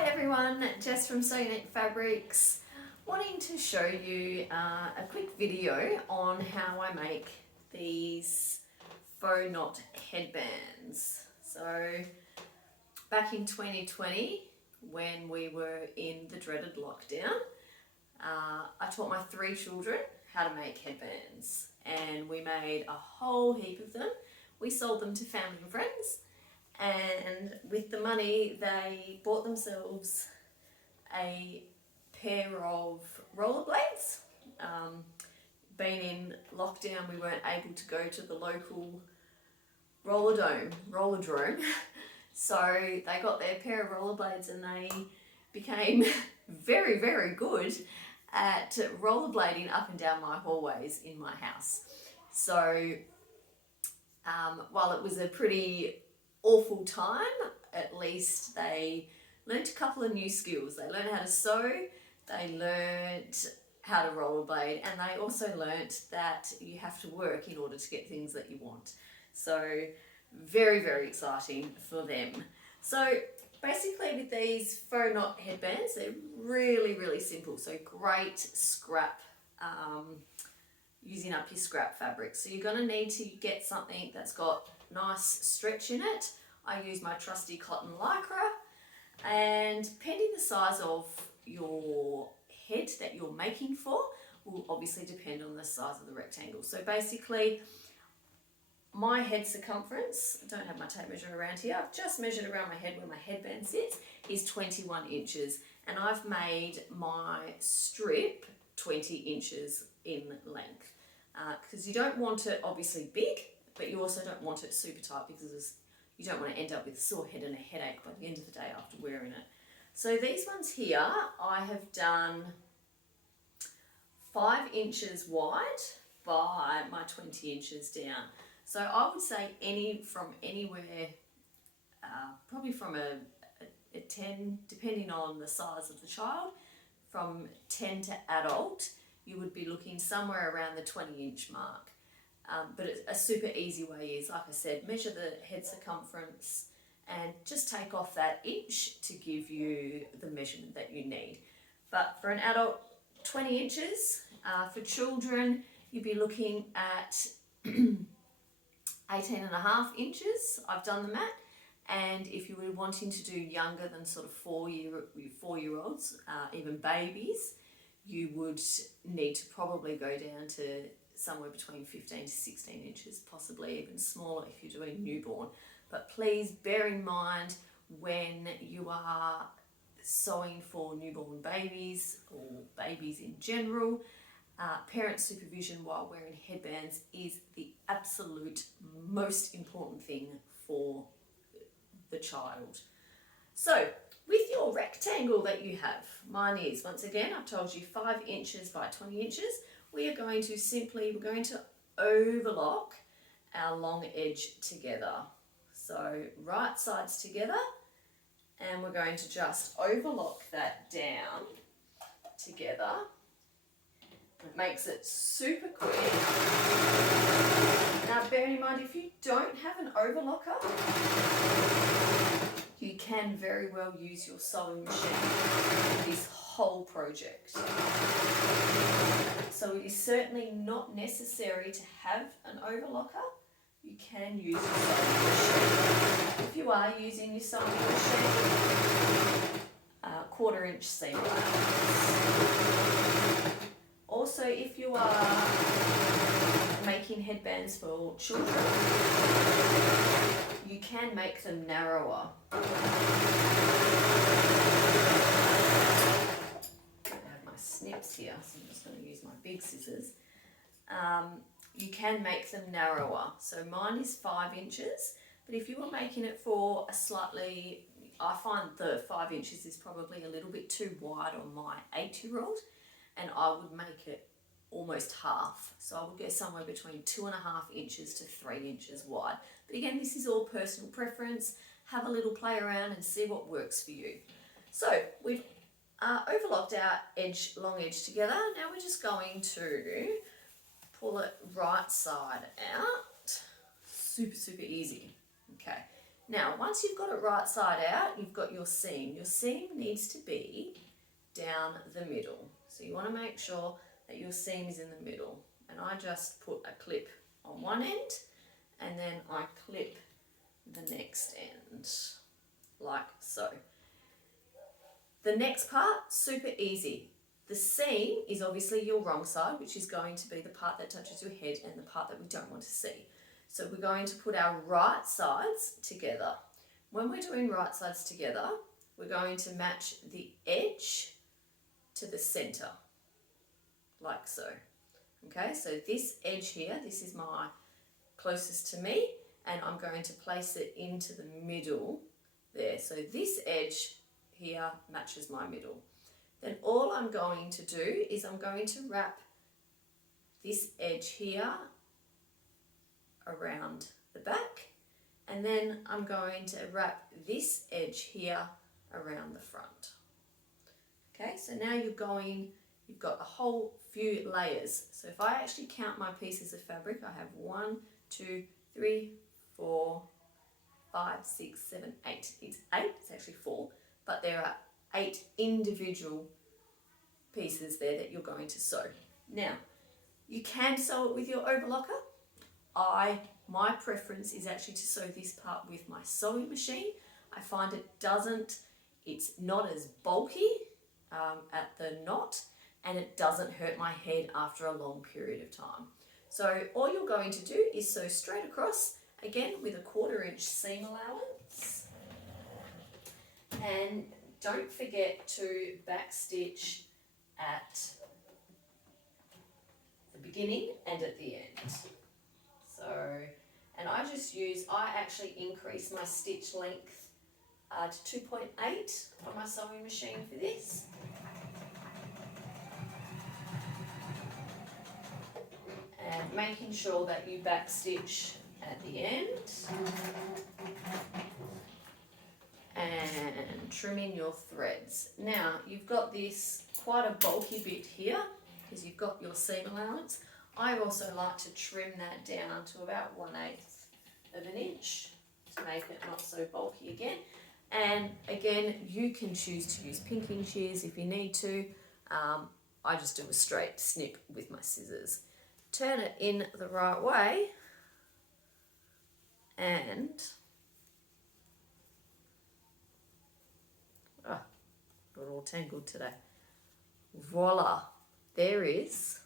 Hi everyone, Jess from Faux Knot Fabrics, wanting to show you a quick video on how I make these faux knot headbands. So back in 2020, when we were in the dreaded lockdown, I taught my 3 children how to make headbands, and we made a whole heap of them. We sold them to family and friends, and with the money they bought themselves a pair of rollerblades. Being in lockdown, we weren't able to go to the local rollerdrome, so they got their pair of rollerblades and they became very, very good at rollerblading up and down my hallways in my house. So while it was a pretty awful time, at least they learnt a couple of new skills. They learned how to sew, they learnt how to rollerblade, and they also learnt that you have to work in order to get things that you want. So very, very exciting for them. So basically with these faux knot headbands, they're really, really simple. So great scrap, using up your scrap fabric. So you're going to need to get something that's got nice stretch in it. I use my trusty cotton lycra, and depending the size of your head that you're making for will obviously depend on the size of the rectangle. So basically my head circumference, I don't have my tape measure around here, I've just measured around my head where my headband sits, is 21 inches, and I've made my strip 20 inches in length, because you don't want it obviously big, but you also don't want it super tight, because you don't want to end up with a sore head and a headache by the end of the day after wearing it. So these ones here, I have done 5 inches wide by my 20 inches down. So I would say from anywhere, probably from a 10, depending on the size of the child, from 10 to adult, you would be looking somewhere around the 20-inch mark. But a super easy way is, like I said, measure the head circumference and just take off that inch to give you the measurement that you need. But for an adult, 20 inches. For children, you'd be looking at 18.5 inches. I've done the mat. And if you were wanting to do younger than sort of 4-year-olds, even babies, you would need to probably go down to somewhere between 15 to 16 inches, possibly even smaller if you're doing newborn. But please bear in mind, when you are sewing for newborn babies or babies in general, parent supervision while wearing headbands is the absolute most important thing for the child. So with your rectangle that you have, mine is, once again, I've told you 5 inches by 20 inches, we're going to overlock our long edge together. So right sides together, and we're going to just overlock that down together. It makes it super quick. Now bear in mind, if you don't have an overlocker, you can very well use your sewing machine for this whole project. So it is certainly not necessary to have an overlocker. You can use your sewing machine. If you are using your sewing machine, 1/4 inch seam allowance. Also, if you are making headbands for children, you can make them narrower. I have my snips here, so I'm just going to use my big scissors. You can make them narrower. So mine is 5 inches, but if you were making it for a slightly, I find the 5 inches is probably a little bit too wide on my 8-year-old, and I would make it almost half. So I would go somewhere between 2.5 inches to 3 inches wide. But again, this is all personal preference. Have a little play around and see what works for you. So we've overlocked our long edge together. Now we're just going to pull it right side out. Super, super easy. Okay. Now, once you've got it right side out, you've got your seam. Your seam needs to be down the middle. So you want to make sure that your seam is in the middle. And I just put a clip on one end and then I clip the next end, like so. The next part, super easy. The seam is obviously your wrong side, which is going to be the part that touches your head and the part that we don't want to see. So we're going to put our right sides together. When we're doing right sides together, we're going to match the edge to the center, like so. Okay, so this edge here, this is my closest to me, and I'm going to place it into the middle there. So this edge here matches my middle. Then all I'm going to do is I'm going to wrap this edge here around the back, and then I'm going to wrap this edge here around the front. Okay, so now you've got a whole few layers. So if I actually count my pieces of fabric, I have 1, 2, 3, 4, 5, 6, 7, 8. It's 8, it's actually 4, but there are 8 individual pieces there that you're going to sew. Now, you can sew it with your overlocker. My preference is actually to sew this part with my sewing machine. I find it's not as bulky at the knot, and it doesn't hurt my head after a long period of time. So all you're going to do is sew straight across, again with a 1/4 inch seam allowance. And don't forget to backstitch at the beginning and at the end. So, and I actually increase my stitch length to 2.8 on my sewing machine for this. And making sure that you backstitch at the end. And trimming your threads. Now, you've got this quite a bulky bit here because you've got your seam allowance. I also like to trim that down to about 1/8 of an inch to make it not so bulky again. And again, you can choose to use pinking shears if you need to. I just do a straight snip with my scissors. Turn it in the right way and got it all tangled today. Voila, there is,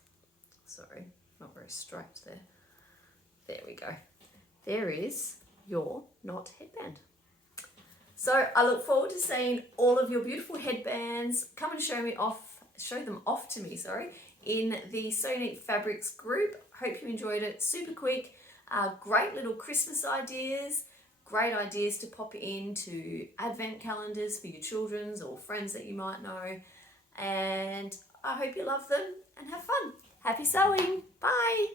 sorry, not very straight there. There we go. There is your knot headband. So I look forward to seeing all of your beautiful headbands. Come and show them off to me, in the So Neat Fabrics group. Hope you enjoyed it. Super quick, great little Christmas ideas, great ideas to pop into advent calendars for your children's or friends that you might know. And I hope you love them and have fun. Happy sewing. Bye.